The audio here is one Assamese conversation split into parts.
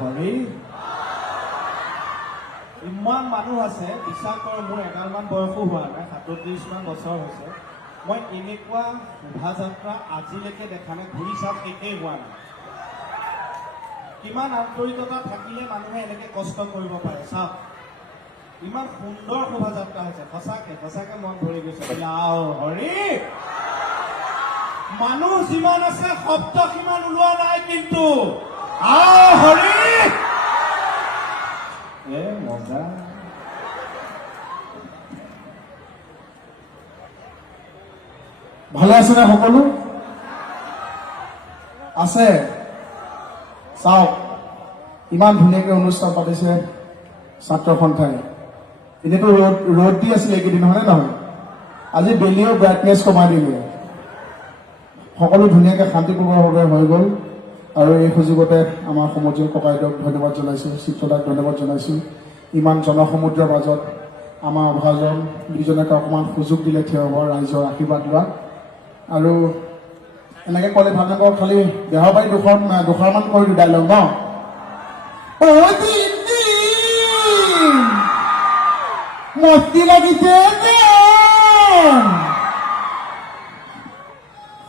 হৰি ইমান মানুহ আছে, বিশ্বাস কৰ মোৰ এগালমান বয়সো হোৱা নাই, 37মান বছৰ হৈছে। মই এনেকুৱা শোভাযাত্ৰা আজিলৈকে দেখা নাই, ঘূৰি চাপ একেই হোৱা নাই। কিমান আন্তৰিকতা থাকিলে মানুহে এনেকে কষ্ট কৰিব পাৰে। চাওক ইমান সুন্দৰ শোভাযাত্ৰা হৈছে, সঁচাকে সঁচাকে মন ভৰি গৈছে। হৰি মানুহ যিমান আছে শব্দ সিমান ওলোৱা নাই, কিন্তু হৰি মজা। ভালে আছে নে সকলো? আছে? চাওক ইমান ধুনীয়াকে অনুষ্ঠান পাতিছে ছাত্ৰ সন্থাই। এনেইতো ৰ'দ দি আছিলে এইকেইদিন, হয়নে নহয়? আজি বেলিও ব্ৰাইটনেছ কমাই দিলে, সকলো ধুনীয়াকে শান্তিপূৰ্ণভাৱে হৈ গ'ল। আৰু এই সুযোগতে আমাৰ সমজীয় ককাইদেউক ধন্যবাদ জনাইছোঁ, চিত্ৰদাক ধন্যবাদ জনাইছোঁ। ইমান জনসমুদ্ৰৰ মাজত আমাৰ অভাজন দুইজনকে অকণমান সুযোগ দিলে থিয় হোৱা, ৰাইজৰ আশীৰ্বাদ লোৱা। আৰু এনেকে ক'লে ভাল নাপাওঁ, খালি বেহাৰবাৰী দুখৰমান কৰি দিওঁ ডাইলগ ন। মস্তি লাগিছে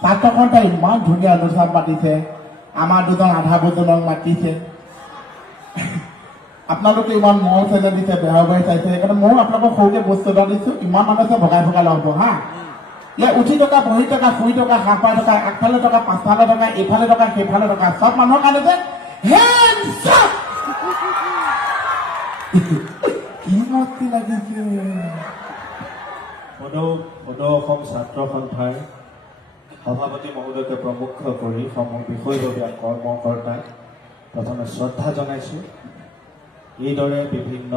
ছাত্ৰসন্থাই ইমান ধুনীয়া অনুষ্ঠান পাতিছে, আমাৰ দুজন আধা ভোজনক মাতিছে, আপোনালোকে ইমান মৰম চেনেহ দিছে, বেহাৰবাৰী চাইছে। সেইকাৰণে ময়ো আপোনালোকক সৰুকে বস্তু এটা দিছোঁ, ইমান মানুহ আছে ভগাই ভগাই লওঁ হা। ইয়াত উঠি টকা, বহি টকা, শুই টকা, হাঁহ পাই টকা, আগফালে টকা, পাছফালে টকা, এইফালে টকা, সেইফালে টকা, চব মানুহৰ কাৰণে যে কি মস্তি লাগিছে। সদৌ অসম ছাত্ৰ সন্থাৰ সভাপতি মহোদয়কে প্ৰমুখ কৰি বিষয়ববীয়া কৰ্মকৰ্তাক প্ৰথমে শ্ৰদ্ধা জনাইছোঁ। এইদৰে বিভিন্ন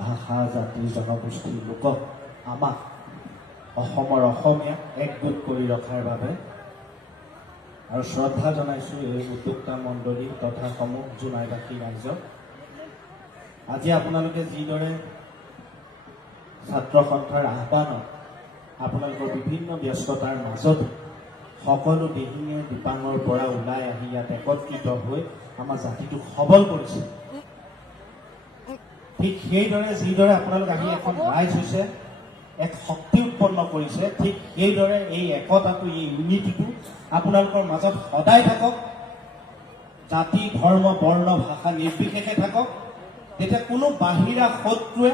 ভাষা, জাতি, জনগোষ্ঠীৰ লোকক আমাক অসমৰ অসমীয়াক একগোট কৰি ৰখাৰ বাবে, আৰু শ্ৰদ্ধা জনাইছোঁ এই উদ্যোক্তা মণ্ডলী তথা সমূহ জোনাইবাসী ৰাইজক। আজি আপোনালোকে যিদৰে ছাত্ৰ সন্থাৰ আহ্বানত আপোনালোকৰ বিভিন্ন ব্যস্ততাৰ মাজত সকলো দিহিঙে দীপাঙৰ পৰা ওলাই আহি ইয়াত একত্ৰিত হৈ আমাৰ জাতিটোক সবল কৰিছে, ঠিক সেইদৰে যিদৰে আপোনালোক আহি এখন ৰাইজ হৈছে, এক শক্তি উৎপন্ন কৰিছে, ঠিক সেইদৰে এই একতাটো, এই ইউনিটিটো আপোনালোকৰ মাজত সদায় থাকক। জাতি, ধৰ্ম, বৰ্ণ, ভাষা নিৰ্বিশেষে থাকক। তেতিয়া কোনো বাহিৰা শত্ৰুৱে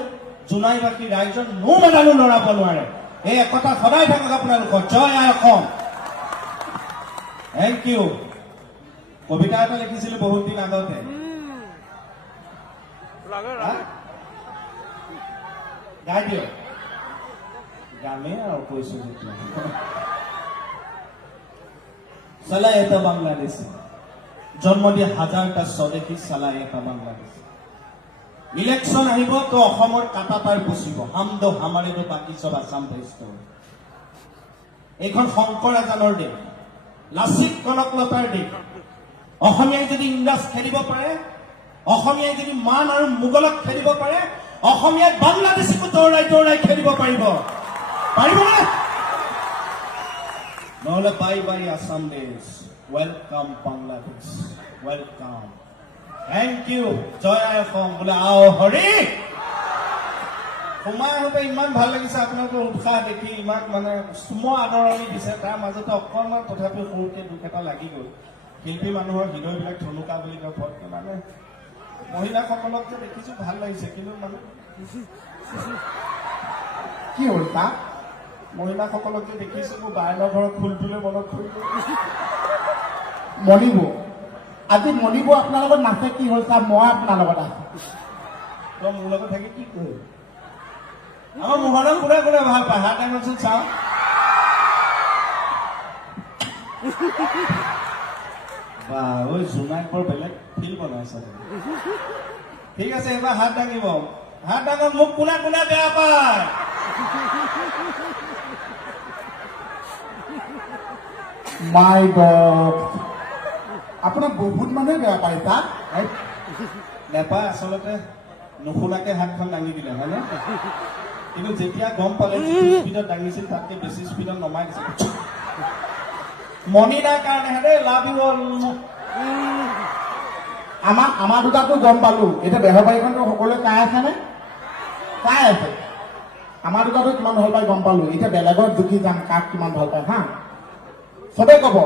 জোনাইবাসী ৰাইজৰ নোম এডালো লৰাব নোৱাৰে। এই একতা সদায় থাকক আপোনালোকৰ। জয় আই অসম। Thank you. কবিতা এটা লিখিছিলো বহুত দিন আগতে, গাই দিয়ক। গামে আৰু কৈছো যেতিয়া চালা এটা বাংলাদেশ, জন্ম দিয়ে হাজাৰটা স্বদেশী, চালা এটা বাংলাদেশ। ইলেকশ্যন আহিব তো অসমৰ কাটা তাৰ পুচিব, হামদো হামাৰেতো বাকী চব আছাম ভেষ্ট। এইখন শংকৰ আজানৰ দেশ, লাচিত কনকলতাৰ দেশ। অসমীয়াই যদি ইংৰাজ খেলিব পাৰে, অসমীয়াই যদি মান আৰু মোগলক খেলিব পাৰে, অসমীয়াই বাংলাদেশীকো দৌৰাই দৌৰাই খেলিব পাৰিব। পাৰিবনে? নহলে বাই বাই আছাম দেশ, welcome Bangladesh, welcome. Thank you. জয় আই অসম। বোলে হৰি। সোমাই আহোঁতে ইমান ভাল লাগিছে, আপোনালোকৰ উৎসাহ দেখি ইমান মানে চুম আদৰণি দিছে। তাৰ মাজতে অকণমান তথাপিও সৰুকে দুখ এটা লাগি গ'ল। শিল্পী মানুহৰ হৃদয়বিলাক থলুকা বুলি কয়, ফটকে মানে মহিলাসকলক যে দেখিছো ভাল লাগিছে, কিন্তু মানে কি হ'ল তাক? মহিলাসকলক যে দেখিছো মোৰ বায়নৰ ঘৰত ফুলটোলে মনত পৰি গ'ল। মণিব আজি মণিব আপোনাৰ লগত নাচে, কি হ'ল ছাৰ? মই আপোনাৰ লগত আছো। তই মোৰ লগত থাকি কি কৰিম? আমাৰ মোহনক কোনে কোনে ভাল পায়? হাত দাঙচোন চাওঁ। বা ঐ জোনাইক বৰ বেলেগ ফিল বনাইছে। ঠিক আছে, এইবাৰ হাত দাঙিব। হাত দাঙক। মোক কোনে কোনে বেয়া পায়? মাই গড, আপোনাক বহুত মানুহে বেয়া পায় তাক। নেপায়, আচলতে নুশুনাকে হাতখন দাঙি দিলে, হয়নে? কিন্তু যেতিয়া গম পালে যিটো স্পীডত দাঙিছিল তাতকে বেছি স্পীডত নমাই দিছে। মণিদাৰ কাৰণেহে দেই লাভ ইউ অল। আমাৰ দুটাতো গম পালো, এতিয়া বেহৰবাৰীখনতো সকলোৱে কাই আছেনে? কাই আছে। আমাৰ দুটাতো কিমান ভাল পাই গম পালো, এতিয়া বেলেগত জুখি যাম কাক কিমান ভাল পায় হা। চবে কব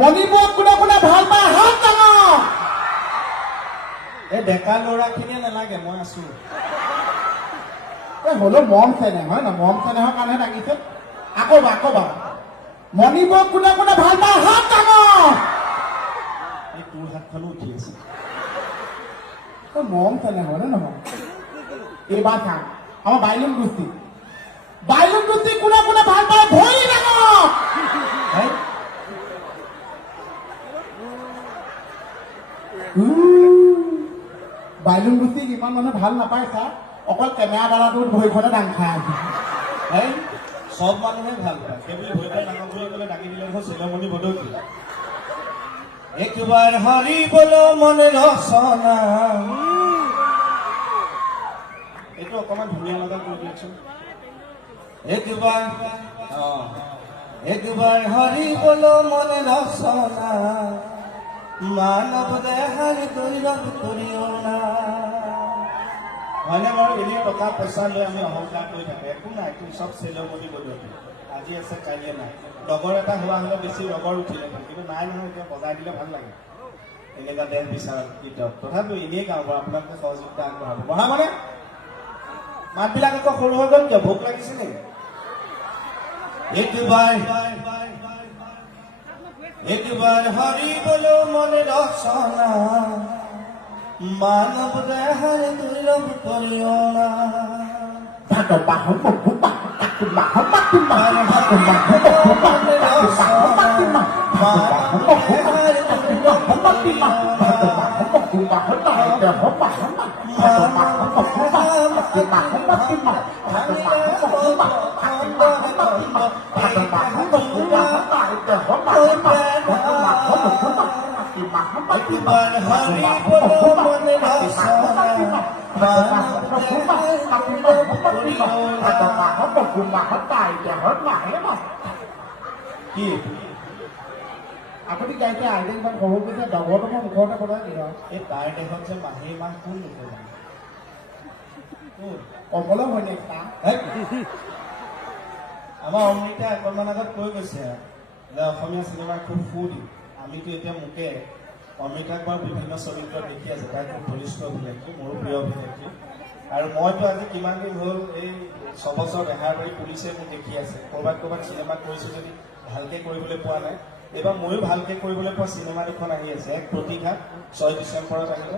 মণিপুৰক কোনে কোনে ভাল পায় হাত ডাঙৰ। এই ডেকা ল'ৰাখিনিয়ে নালাগে, মই আছো। হ'লেও মৰম চেনেহ হয় না, মৰম চেনেহৰ কাৰণেহে লাগিছে। আকৌ বা মণিপুৰক কোনে কোনে ভাল পায় হাত ডাঙৰ। এই তোৰ হাতখনো উঠি আছে। মৰম চেনেহ হয় নে নহয়? এইবাৰ চাম আমাৰ বাইলুং গোষ্ঠী কোনে কোনে ভাল পায় ভৰি ডাঙৰ। বাইলুং গোষ্ঠীক ইমান মানুহে ভাল নাপায় ছাৰ, অকল কেমেৰাবালাটোৰ ভৰিখনে দাং খাই আছে। এই চব মানুহে ভাল পায়, সেইবুলি ভৰিখন ডাঙৰ কৰি পেলাই ডাকি দিলে নহয় চিলমণি বদকি। একবাৰ হৰিবল মনে ৰচনা। এইটো অকমান ধুনীয়া লগা কৰি দিয়কচোন। একবাৰ হৰিবল মনে ৰচনা, মানৱ দেহাৰ দৈৰৱ কৰিও না। হয়নে বাৰু? এনেই টকা পইচা লৈ আমি অহংকাৰ কৰি থাকো, একো নাই, তুমি চব চিলমণি বদকি। আজি আছে কাইলৈ নাই। লগৰ এটা হোৱা হ'লে বেছি লগৰ উঠিলে, কিন্তু নাই নহয়, এতিয়া বজাই দিলে ভাল লাগে। এনেকুৱা দেশ বিচাৰক কীৰ্তক, তথাপিও এনেই গাঁও পৰা আপোনালোকে সহযোগিতা আগবঢ়াব। বঢ়াবনে? মাতবিলাক আকৌ সৰু হৈ গ'ল কিয়? ভোক লাগিছে নেকি? একবাৰ হৰিবল মনে ৰচনা, মানৱ দেহাৰ দৈৰৱ কৰিও না। কি আপুনি গাইছে আইডেন ইমান সৰু কৈছে, ডবৰটো মই মুখতে পঠাই দিওঁ। এই তাৰ দেশত যে মাহী মাহ কোন লিখে? কবলৈ হয় নেকি? আমাৰ অমৃতাই অকণমান আগত কৈ গৈছে যে অসমীয়া চিনেমাৰ খুব সুদি। আমিতো এতিয়া মোকে অমৃতাক বাৰু বিভিন্ন চৰিত্ৰত দেখি আছে, তাই খুব ঘনিষ্ঠ অভিনেত্ৰী, মোৰো প্ৰিয় অভিনেত্ৰী। আৰু মইতো আজি কিমান দিন হ'ল এই 6 বছৰ বেহাৰবাৰী পুলিচে মোক দেখি আছে। ক'ৰবাত চিনেমাত কৰিছোঁ যদি ভালকে কৰিবলৈ পোৱা নাই। এইবাৰ ময়ো ভালকে কৰিবলৈ পোৱা চিনেমা দুখন আহি আছে। এক প্ৰতিঘাত 6 ডিচেম্বৰত আহিব,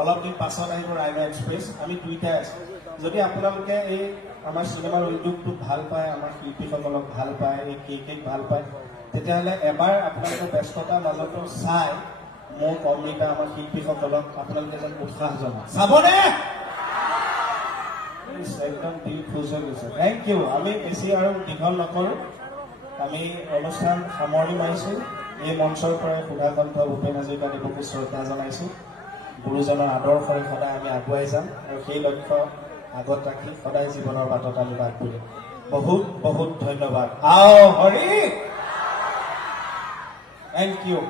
অলপ দিন পাছত আহিব ৰাইনা এক্সপ্ৰেছ। আমি দুইটাই আছো। যদি আপোনালোকে এই আমাৰ চিনেমাৰ উদ্যোগটোক ভাল পায়, আমাৰ শিল্পীসকলক ভাল পায়, এই কেক ভাল পায়, তেতিয়াহ'লে এবাৰ আপোনালোকৰ ব্যস্ততাৰ মাজতো চাই মোক অমৃতা আমাৰ শিল্পীসকলক আপোনালোকে যেন উৎসাহ জনায়। চাবনে? একদম দিল খুচ হৈ গৈছে। Thank you. আমি বেছি আৰু দীঘল নকৰোঁ, আমি অনুষ্ঠান সামৰণি মাৰিছোঁ। এই মঞ্চৰ পৰাই সুধাকণ্ঠ ভূপেন হাজৰিকাদেৱকো শ্ৰদ্ধা জনাইছোঁ। গুৰুজনৰ আদৰ্শৰে সদায় আমি আগুৱাই যাম আৰু সেই লক্ষ্য আগত ৰাখি সদায় জীৱনৰ বাটত আমি বাট কৰিম। বহুত বহুত ধন্যবাদ। আও হৰি, থেংক ইউ।